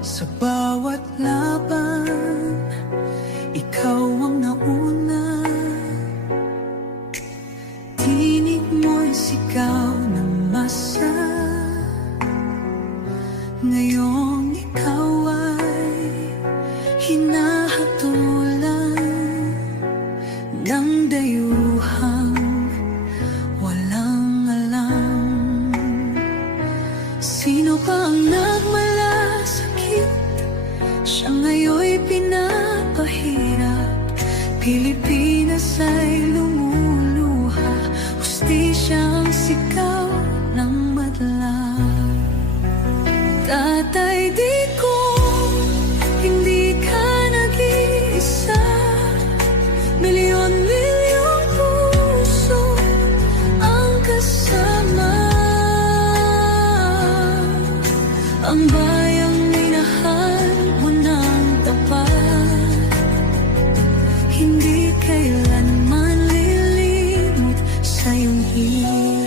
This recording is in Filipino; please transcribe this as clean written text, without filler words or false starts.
Sa bawat laban, ikaw ang nauna. Tinig mo'y sigaw ng masa. Ngayong ikaw ay hinahatulan ng dayuhang walang alam. Sino pa ang nagmalasakit? Siya ngayon'y pinapahirap. Pilipinas ay lumuluha, hustisyang sigaw ng madla. Tatay, di ko hindi ka nag-iisa. Milyon-milyong puso ang kasama. Ang bayang minahal mo ng tapat, hindi kailanman lilimot sa iyong hiling.